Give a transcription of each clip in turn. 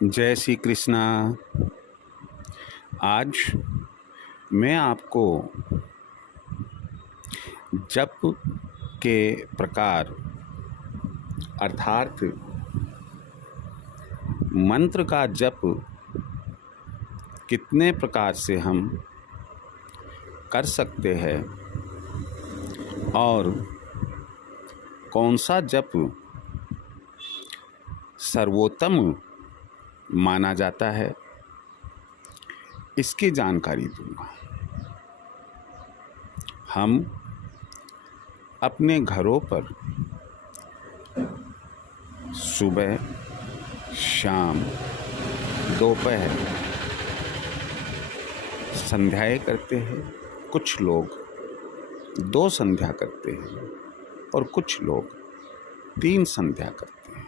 जय श्री कृष्णा। आज मैं आपको जप के प्रकार अर्थात मंत्र का जप कितने प्रकार से हम कर सकते हैं और कौन सा जप सर्वोत्तम माना जाता है, इसकी जानकारी दूंगा। हम अपने घरों पर सुबह, शाम, दोपहर संध्याएं करते हैं। कुछ लोग 2 संध्या करते हैं और कुछ लोग 3 संध्या करते हैं।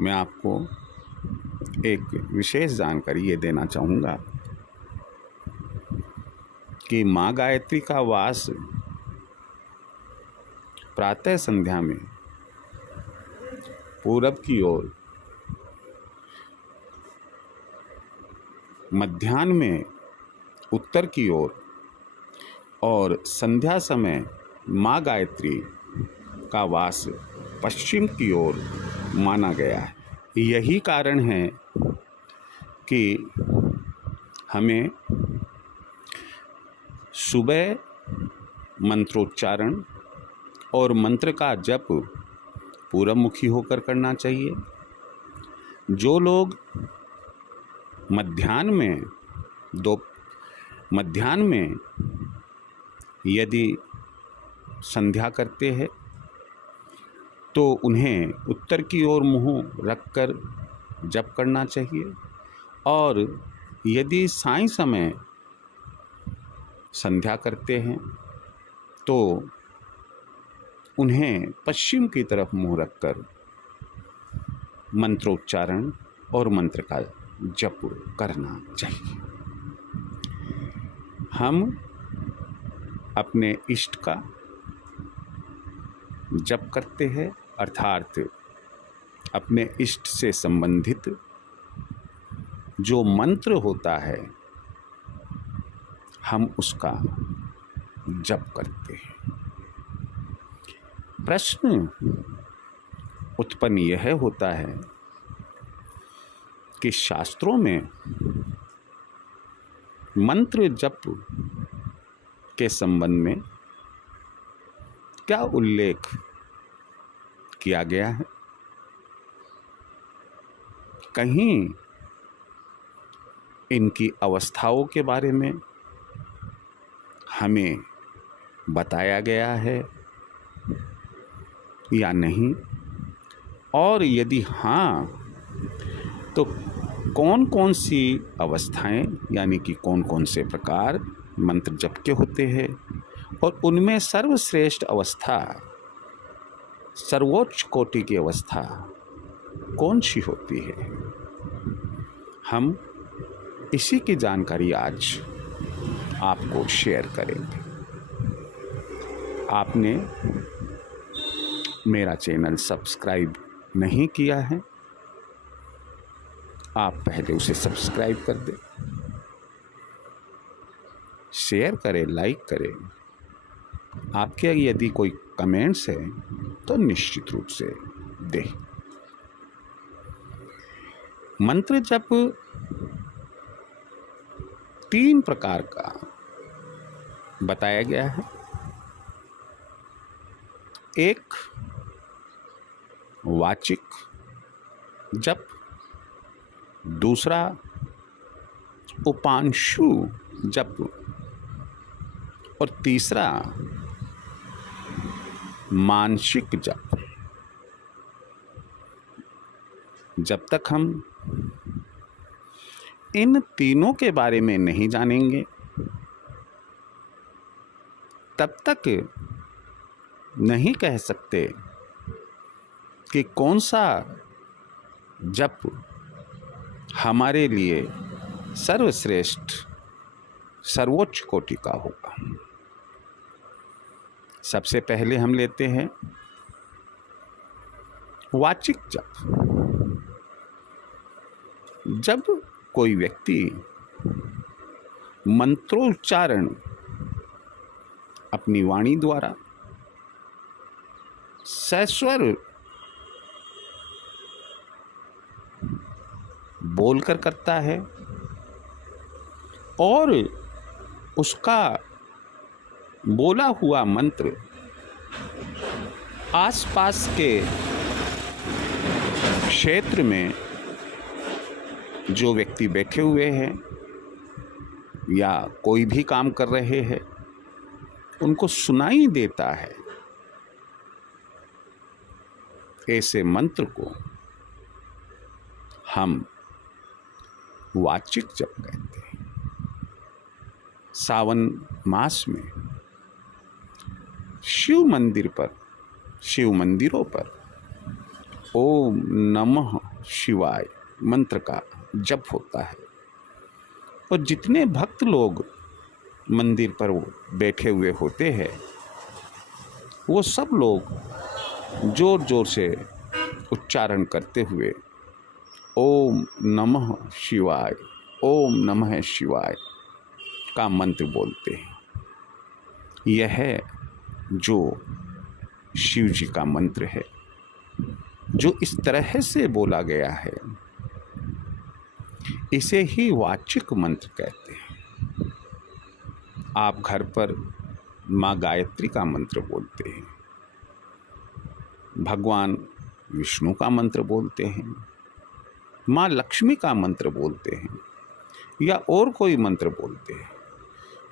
मैं आपको एक विशेष जानकारी ये देना चाहूँगा कि माँ गायत्री का वास प्रातः संध्या में पूरब की ओर, मध्याह्न में उत्तर की ओर और संध्या समय माँ गायत्री का वास पश्चिम की ओर माना गया है। यही कारण है कि हमें सुबह मंत्रोच्चारण और मंत्र का जप पूरबमुखी होकर करना चाहिए। जो लोग मध्याह्न में यदि संध्या करते हैं तो उन्हें उत्तर की ओर मुंह रखकर जप करना चाहिए, और यदि सायं समय संध्या करते हैं तो उन्हें पश्चिम की तरफ मुंह रखकर मंत्रोच्चारण और मंत्र का जप करना चाहिए। हम अपने इष्ट का जप करते हैं, अर्थात अपने इष्ट से संबंधित जो मंत्र होता है हम उसका जप करते हैं। प्रश्न उत्पन्न यह होता है कि शास्त्रों में मंत्र जप के संबंध में क्या उल्लेख किया गया है। कहीं इनकी अवस्थाओं के बारे में हमें बताया गया है या नहीं, और यदि हाँ तो कौन कौन सी अवस्थाएं यानी कि कौन कौन से प्रकार मंत्र जप के होते हैं, और उनमें सर्वश्रेष्ठ अवस्था, सर्वोच्च कोटि की अवस्था कौन सी होती है। हम इसी की जानकारी आज आपको शेयर करेंगे। आपने मेरा चैनल सब्सक्राइब नहीं किया है, आप पहले उसे सब्सक्राइब कर दें, शेयर करें, लाइक करें। आपके यदि कोई कमेंट्स है तो निश्चित रूप से दें। मंत्र जप 3 प्रकार का बताया गया है। एक वाचिक जप, दूसरा उपांशु जप और तीसरा मानसिक जप। जब तक हम इन तीनों के बारे में नहीं जानेंगे तब तक नहीं कह सकते कि कौन सा जप हमारे लिए सर्वश्रेष्ठ, सर्वोच्च कोटि का होगा। सबसे पहले हम लेते हैं वाचिक जप। जब कोई व्यक्ति मंत्रोच्चारण अपनी वाणी द्वारा सस्वर बोलकर करता है और उसका बोला हुआ मंत्र आसपास के क्षेत्र में जो व्यक्ति बैठे हुए हैं या कोई भी काम कर रहे हैं उनको सुनाई देता है, ऐसे मंत्र को हम वाचिक जप कहते हैं। सावन मास में शिव मंदिरों पर ओम नमः शिवाय मंत्र का जप होता है और जितने भक्त लोग मंदिर पर बैठे हुए होते हैं वो सब लोग जोर जोर से उच्चारण करते हुए ओम नमः शिवाय, ओम नमः शिवाय का मंत्र बोलते हैं। यह जो शिव जी का मंत्र है, जो इस तरह से बोला गया है, इसे ही वाचिक मंत्र कहते हैं। आप घर पर माँ गायत्री का मंत्र बोलते हैं, भगवान विष्णु का मंत्र बोलते हैं, माँ लक्ष्मी का मंत्र बोलते हैं या और कोई मंत्र बोलते हैं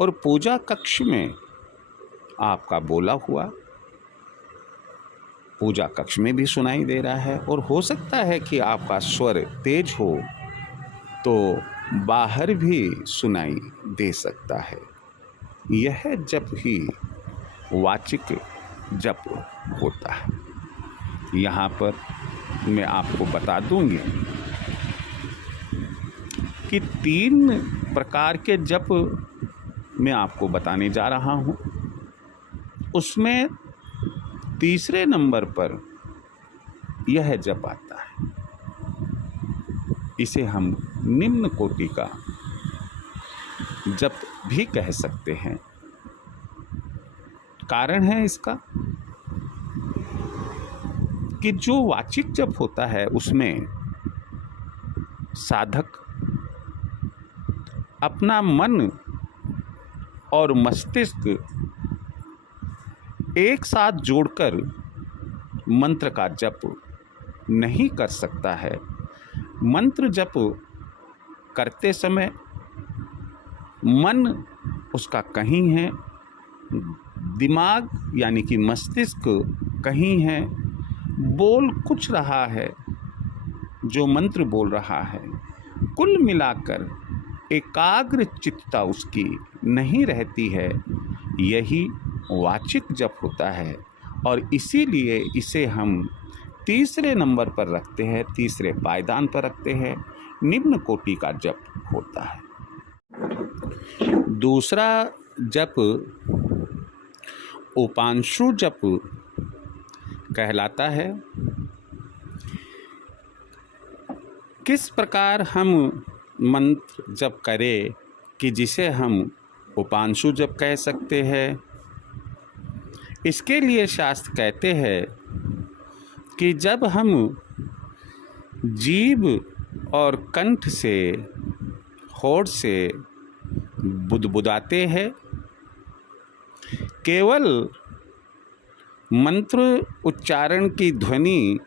और पूजा कक्ष में आपका बोला हुआ पूजा कक्ष में भी सुनाई दे रहा है और हो सकता है कि आपका स्वर तेज हो तो बाहर भी सुनाई दे सकता है। यह जप ही वाचिक जप होता है। यहाँ पर मैं आपको बता दूंगी कि 3 प्रकार के जप मैं आपको बताने जा रहा हूँ। उसमें तीसरे नंबर पर यह जप आता है। इसे हम निम्न कोटि का जप भी कह सकते हैं। कारण है इसका कि जो वाचिक जप होता है उसमें साधक अपना मन और मस्तिष्क एक साथ जोड़कर मंत्र का जप नहीं कर सकता है। मंत्र जप करते समय मन उसका कहीं है, दिमाग यानी कि मस्तिष्क कहीं है, बोल कुछ रहा है, जो मंत्र बोल रहा है, कुल मिलाकर एकाग्र चित्तता उसकी नहीं रहती है। यही वाचिक जप होता है और इसीलिए इसे हम तीसरे नंबर पर रखते हैं, तीसरे पायदान पर रखते हैं। निम्न कोटि का जप होता है। दूसरा जप उपांशु जप कहलाता है। किस प्रकार हम मंत्र जप करें कि जिसे हम उपांशु जप कह सकते हैं? इसके लिए शास्त्र कहते हैं कि जब हम जीभ और कंठ से, होठ से बुदबुदाते हैं, केवल मंत्र उच्चारण की ध्वनि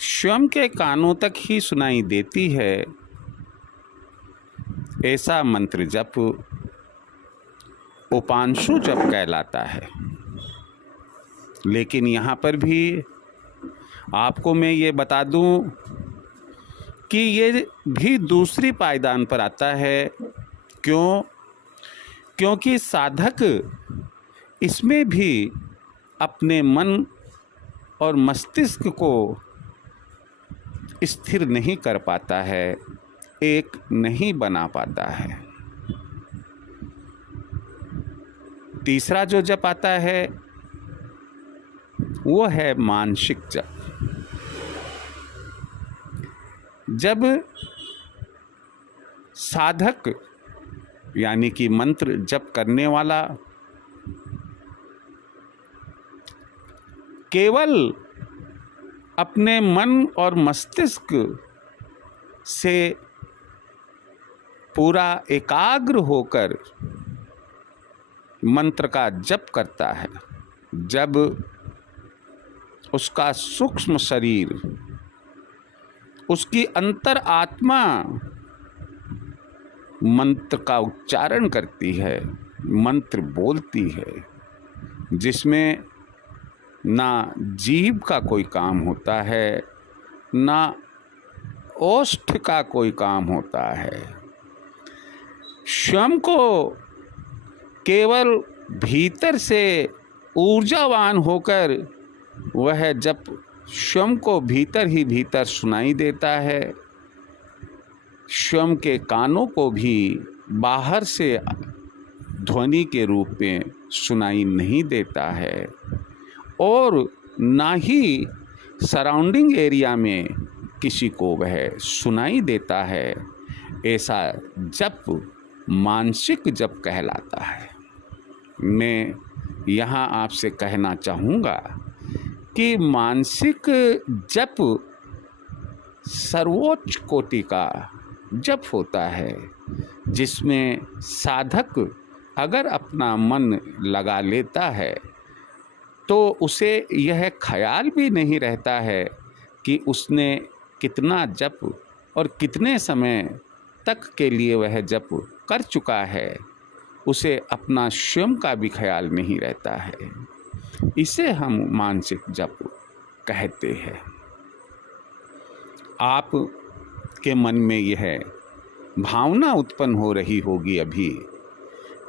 स्वयं के कानों तक ही सुनाई देती है, ऐसा मंत्र जप उपांशु जप कहलाता है। लेकिन यहाँ पर भी आपको मैं ये बता दूं कि ये भी दूसरी पायदान पर आता है। क्यों? क्योंकि साधक इसमें भी अपने मन और मस्तिष्क को स्थिर नहीं कर पाता है, एक नहीं बना पाता है। तीसरा जो जप आता है वो है मानसिक जप। जब साधक यानी कि मंत्र जप करने वाला केवल अपने मन और मस्तिष्क से पूरा एकाग्र होकर मंत्र का जप करता है, जब उसका सूक्ष्म शरीर, उसकी अंतर आत्मा मंत्र का उच्चारण करती है, मंत्र बोलती है, जिसमें ना जीभ का कोई काम होता है, ना ओष्ठ का कोई काम होता है। स्वयं को केवल भीतर से ऊर्जावान होकर वह जब स्वयं को भीतर ही भीतर सुनाई देता है, स्वयं के कानों को भी बाहर से ध्वनि के रूप में सुनाई नहीं देता है और ना ही सराउंडिंग एरिया में किसी को वह सुनाई देता है। ऐसा जप मानसिक जप कहलाता है। मैं यहाँ आपसे कहना चाहूँगा कि मानसिक जप सर्वोच्च कोटि का जप होता है, जिसमें साधक अगर अपना मन लगा लेता है तो उसे यह ख्याल भी नहीं रहता है कि उसने कितना जप और कितने समय तक के लिए वह जप कर चुका है। उसे अपना स्वयं का भी ख्याल नहीं रहता है। इसे हम मानसिक जप कहते हैं। आप के मन में यह भावना उत्पन्न हो रही होगी अभी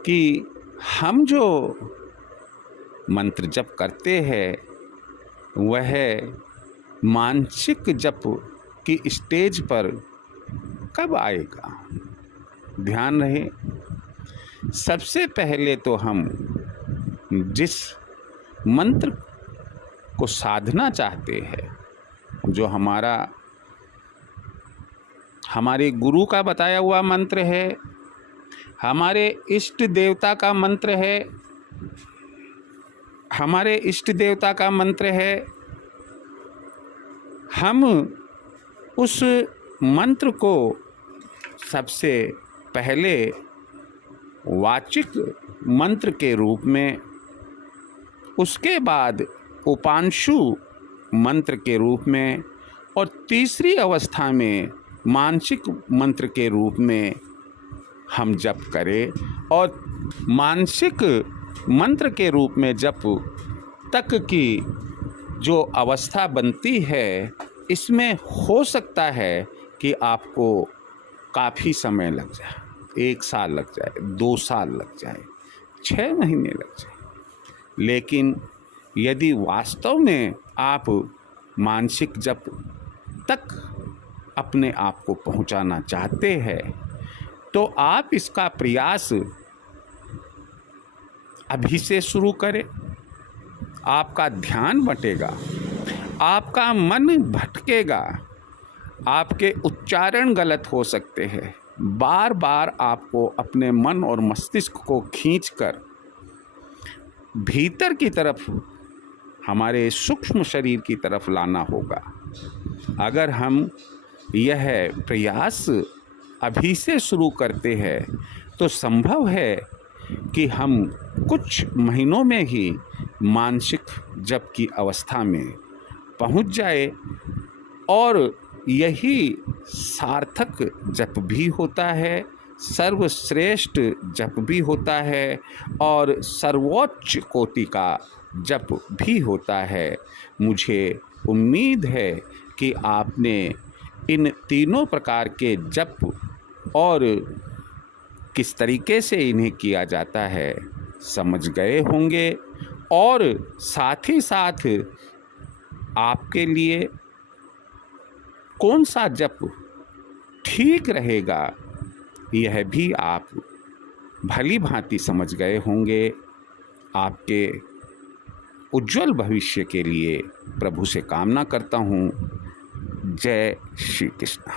कि हम जो मंत्र जप करते हैं वह मानसिक जप की स्टेज पर कब आएगा। ध्यान रहे, सबसे पहले तो हम जिस मंत्र को साधना चाहते हैं, जो हमारे गुरु का बताया हुआ मंत्र है, हमारे इष्ट देवता का मंत्र है, हमारे इष्ट देवता का मंत्र है, हम उस मंत्र को सबसे पहले वाचिक मंत्र के रूप में, उसके बाद उपांशु मंत्र के रूप में और तीसरी अवस्था में मानसिक मंत्र के रूप में हम जप करें। और मानसिक मंत्र के रूप में जप तक की जो अवस्था बनती है, इसमें हो सकता है कि आपको काफ़ी समय लग जाए, 1 साल लग जाए, 2 साल लग जाए, 6 महीने लग जाए। लेकिन यदि वास्तव में आप मानसिक जप तक अपने आप को पहुंचाना चाहते हैं तो आप इसका प्रयास अभी से शुरू करें। आपका ध्यान बटेगा, आपका मन भटकेगा, आपके उच्चारण गलत हो सकते हैं। बार बार आपको अपने मन और मस्तिष्क को खींचकर भीतर की तरफ, हमारे सूक्ष्म शरीर की तरफ लाना होगा। अगर हम यह प्रयास अभी से शुरू करते हैं तो संभव है कि हम कुछ महीनों में ही मानसिक जप की अवस्था में पहुंच जाए। और यही सार्थक जप भी होता है, सर्वश्रेष्ठ जप भी होता है और सर्वोच्च कोटि का जप भी होता है। मुझे उम्मीद है कि आपने इन तीनों प्रकार के जप और किस तरीके से इन्हें किया जाता है समझ गए होंगे। और साथ ही साथ आपके लिए कौन सा जप ठीक रहेगा यह भी आप भली भांति समझ गए होंगे। आपके उज्जवल भविष्य के लिए प्रभु से कामना करता हूँ। जय श्री कृष्ण।